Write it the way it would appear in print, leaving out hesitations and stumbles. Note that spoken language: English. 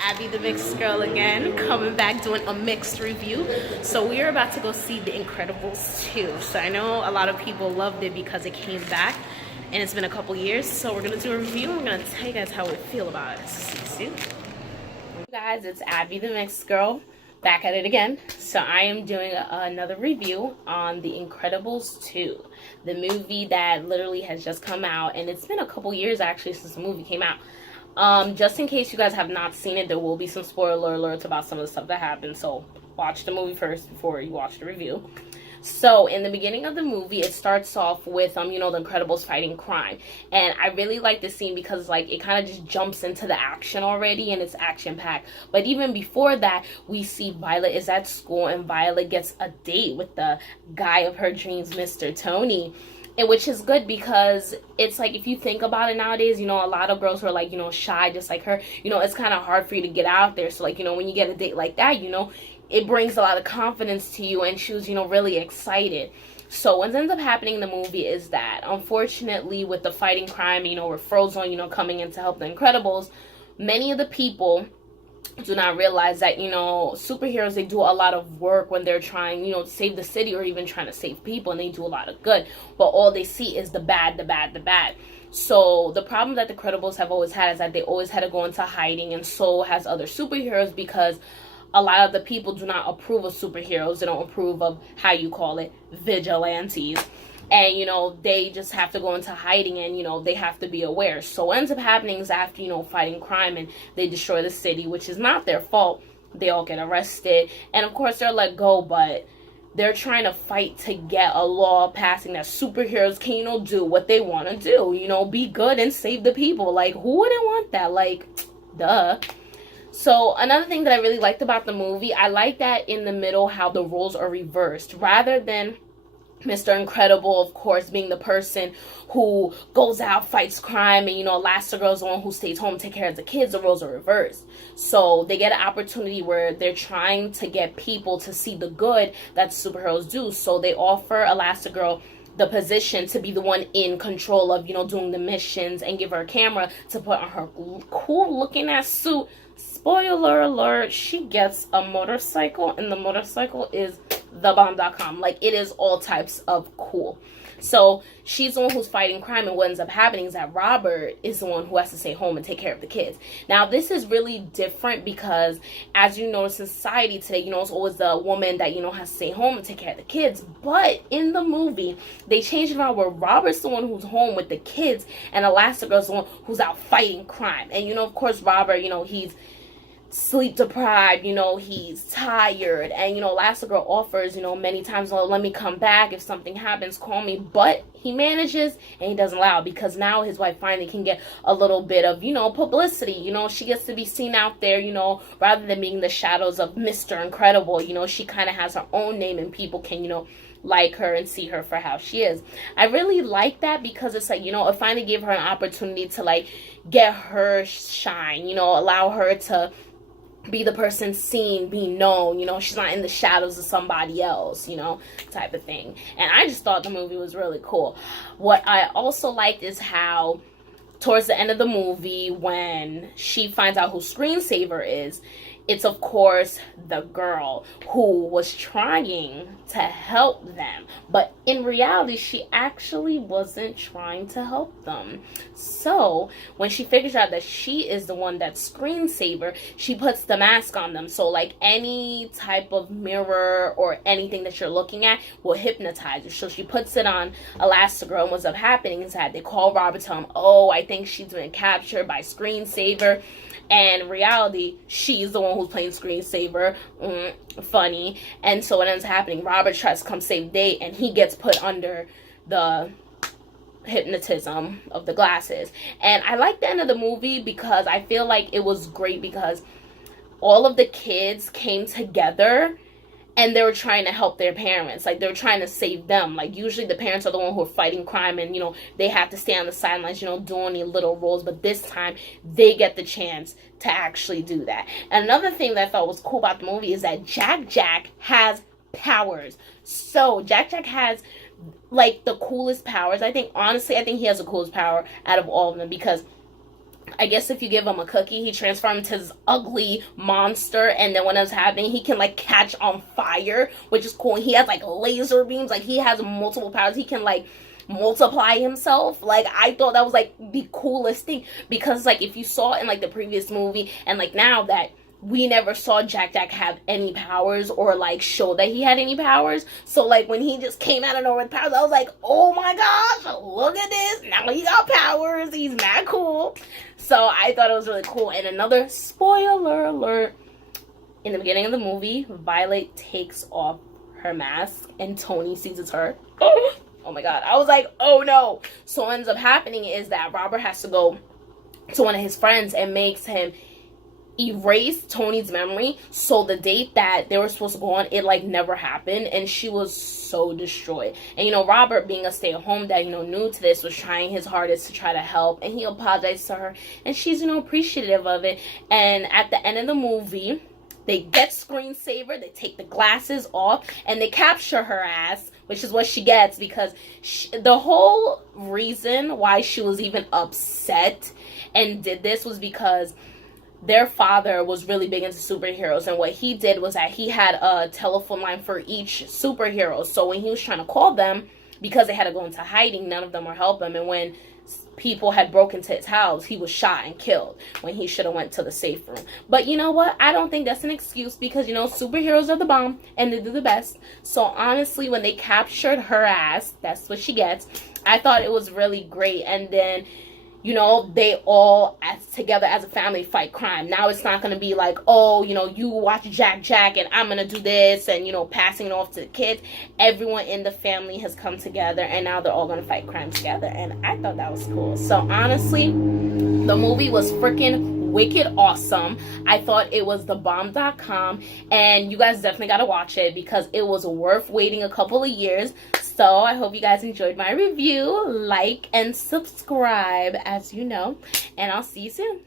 Abby the Mixed Girl again, coming back doing a mixed review. So we are about to go see The Incredibles 2. So I know a lot of people loved it because it came back and it's been a couple years. So we're gonna do a review and we're gonna tell you guys how we feel about it. See you soon. Hey guys, it's Abby the Mixed Girl back at it again. So I am doing another review on The Incredibles 2, the movie that literally has just come out, and it's been a couple years actually since the movie came out. Just in case you guys have not seen it, there will be some spoiler alerts about some of the stuff that happened, so watch the movie first before you watch the review. So in the beginning of the movie, it starts off with the Incredibles fighting crime, and I really like this scene because like it kind of just jumps into the action already, and it's action packed. But even before that, we see Violet is at school, and Violet gets a date with the guy of her dreams, Mr. Tony. And which is good because it's like, if you think about it nowadays, a lot of girls who are like, shy just like her, it's kind of hard for you to get out there. So like, when you get a date like that, it brings a lot of confidence to you, and she was, really excited. So what ends up happening in the movie is that, unfortunately, with the fighting crime, with Frozone, coming in to help the Incredibles, many of the people do not realize that, superheroes, they do a lot of work when they're trying, to save the city or even trying to save people, and they do a lot of good. But all they see is the bad, the bad, the bad. So the problem that the Incredibles have always had is that they always had to go into hiding, and so has other superheroes, because a lot of the people do not approve of superheroes. They don't approve of, how you call it, vigilantes. And, they just have to go into hiding, and, they have to be aware. So what ends up happening is after, fighting crime, and they destroy the city, which is not their fault, they all get arrested. And, of course, they're let go, but they're trying to fight to get a law passing that superheroes can, do what they want to do. Be good and save the people. Like, who wouldn't want that? Like, duh. So another thing that I really liked about the movie, I like that in the middle how the roles are reversed. Rather than Mr. Incredible, of course, being the person who goes out, fights crime, and, Elastigirl's the one who stays home and take care of the kids, the roles are reversed. So they get an opportunity where they're trying to get people to see the good that superheroes do. So they offer Elastigirl the position to be the one in control of, doing the missions, and give her a camera to put on her cool looking ass suit. Spoiler alert, she gets a motorcycle, and the motorcycle is thebomb.com. Like, it is all types of cool. So she's the one who's fighting crime, and what ends up happening is that Robert is the one who has to stay home and take care of the kids. Now, this is really different because, as you know, in society today, it's always the woman that, has to stay home and take care of the kids. But in the movie, they changed it around where Robert's the one who's home with the kids, and Elastigirl's the one who's out fighting crime. And, of course, Robert, he's sleep deprived, he's tired, and Elastigirl offers, many times, oh, let me come back if something happens, call me, but he manages, and he doesn't allow, because now his wife finally can get a little bit of, publicity. She gets to be seen out there, rather than being the shadows of Mr. Incredible. She kind of has her own name, and people can, like her and see her for how she is. I really like that because it's like, it finally gave her an opportunity to like get her shine, allow her to be the person seen, be known, she's not in the shadows of somebody else, type of thing. And I just thought the movie was really cool. What I also liked is how towards the end of the movie, when she finds out who Screensaver is, it's of course the girl who was trying to help them, but in reality she actually wasn't trying to help them. So when she figures out that she is the one that's Screensaver, she puts the mask on them, so like any type of mirror or anything that you're looking at will hypnotize you. So she puts it on Elastigirl, and what's up happening is that they call Robert, tell him, oh, I think she's been captured by Screensaver. And in reality, she's the one who's playing Screensaver. Funny. And so what ends up happening, Robert tries to come save Day, and he gets put under the hypnotism of the glasses. And I like the end of the movie because I feel like it was great because all of the kids came together, and they were trying to help their parents. Like, they were trying to save them. Like, usually the parents are the one who are fighting crime, and, they have to stay on the sidelines, doing any little roles. But this time, they get the chance to actually do that. And another thing that I thought was cool about the movie is that Jack Jack has powers. So, Jack Jack has, like, the coolest powers. Honestly, I think he has the coolest power out of all of them, because I guess if you give him a cookie, he transforms into this ugly monster, and then when it's happening, he can like catch on fire, which is cool. He has like laser beams, like he has multiple powers. He can like multiply himself. Like, I thought that was like the coolest thing, because like if you saw in like the previous movie and like now that we never saw Jack Jack have any powers or like show that he had any powers. So like when he just came out of nowhere with powers, I was like, oh my gosh, look at this. Now he got powers. He's mad cool. So I thought it was really cool. And another spoiler alert, in the beginning of the movie, Violet takes off her mask and Tony sees it's her. Oh my god. I was like, oh no. So what ends up happening is that Robert has to go to one of his friends and makes him erase Tony's memory, so the date that they were supposed to go on, it like never happened, and she was so destroyed. And you know, Robert, being a stay-at-home dad, you know, new to this, was trying his hardest to try to help, and he apologized to her, and she's, you know, appreciative of it. And at the end of the movie, they get screensaver, they take the glasses off, and they capture her ass, which is what she gets, because the whole reason why she was even upset and did this was because their father was really big into superheroes, and what he did was that he had a telephone line for each superhero. So when he was trying to call them, because they had to go into hiding, none of them would help him. And when people had broken into his house, he was shot and killed when he should have went to the safe room. But you know what? I don't think that's an excuse, because, you know, superheroes are the bomb and they do the best. So honestly, when they captured her ass, that's what she gets. I thought it was really great. And then, you know, they all together as a family fight crime. Now it's not going to be like, oh, you know, you watch Jack Jack and I'm going to do this and, you know, passing it off to the kids. Everyone in the family has come together and now they're all going to fight crime together. And I thought that was cool. So honestly, the movie was freaking wicked awesome. I thought it was the bomb.com, and you guys definitely got to watch it because it was worth waiting a couple of years. So I hope you guys enjoyed my review. Like and subscribe, as you know, and I'll see you soon.